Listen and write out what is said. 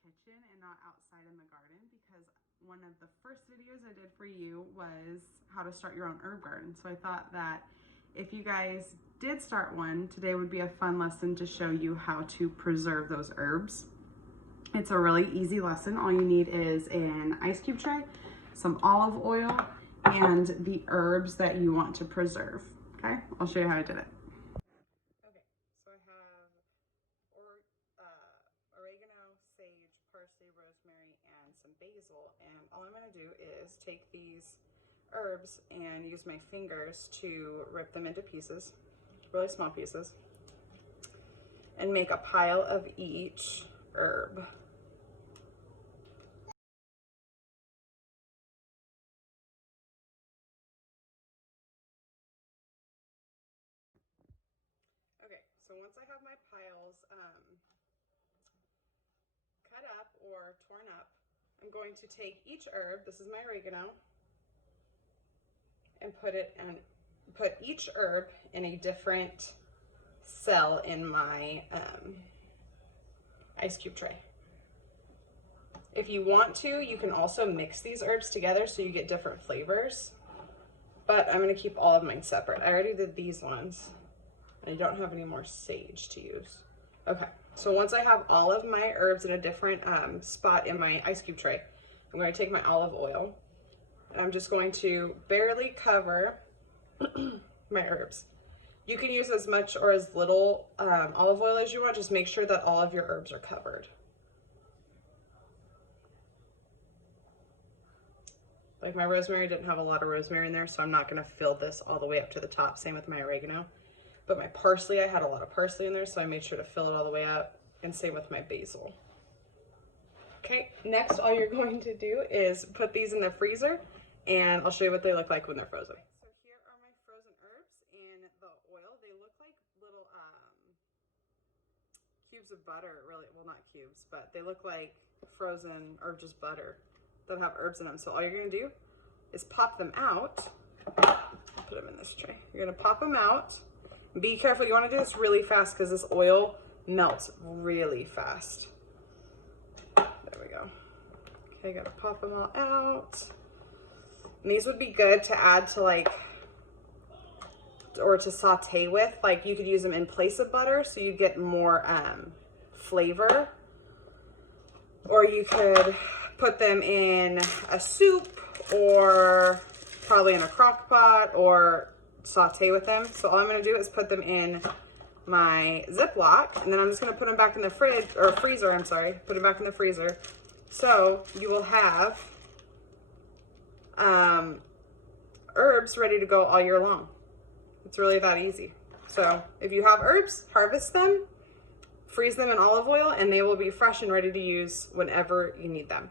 kitchen and not outside in the garden, because one of the first videos I did for you was how to start your own herb garden. So I thought that if you guys did start one, today would be a fun lesson to show you how to preserve those herbs. It's a really easy lesson. All you need is an ice cube tray, some olive oil, and the herbs that you want to preserve. Okay, I'll show you how I did it. Okay, so I have oregano, sage, parsley, rosemary, and some basil. And all I'm gonna do is take these herbs and use my fingers to rip them into pieces, really small pieces, and make a pile of each herb. Okay, so once I have my piles cut up or torn up, I'm going to take each herb, this is my oregano, and put each herb in a different cell in my ice cube tray. If you want to, you can also mix these herbs together so you get different flavors, but I'm gonna keep all of mine separate. I already did these ones. I don't have any more sage to use. Okay, so once I have all of my herbs in a different spot in my ice cube tray, I'm going to take my olive oil and I'm just going to barely cover my herbs. You can use as much or as little olive oil as you want, just make sure that all of your herbs are covered. Like my rosemary didn't have a lot of rosemary in there, so I'm not going to fill this all the way up to the top. Same with my oregano. But my parsley, I had a lot of parsley in there, so I made sure to fill it all the way up, and same with my basil. Okay, next all you're going to do is put these in the freezer, and I'll show you what they look like when they're frozen. So here are my frozen herbs in the oil. They look like little cubes of butter, really, well not cubes, but they look like frozen or just butter that have herbs in them. So all you're gonna do is pop them out. Put them in this tray. You're gonna pop them out. Be careful, you want to do this really fast because this oil melts really fast. There we go. Okay, gotta pop them all out. And these would be good to add to like, or to saute with. Like you could use them in place of butter so you get more flavor. Or you could put them in a soup or probably in a crock pot or saute with them. So all I'm going to do is put them in my Ziploc, and then I'm just going to put them back in the fridge or freezer. I'm sorry, put them back in the freezer. So you will have herbs ready to go all year long. It's really that easy. So if you have herbs, harvest them, freeze them in olive oil, and they will be fresh and ready to use whenever you need them.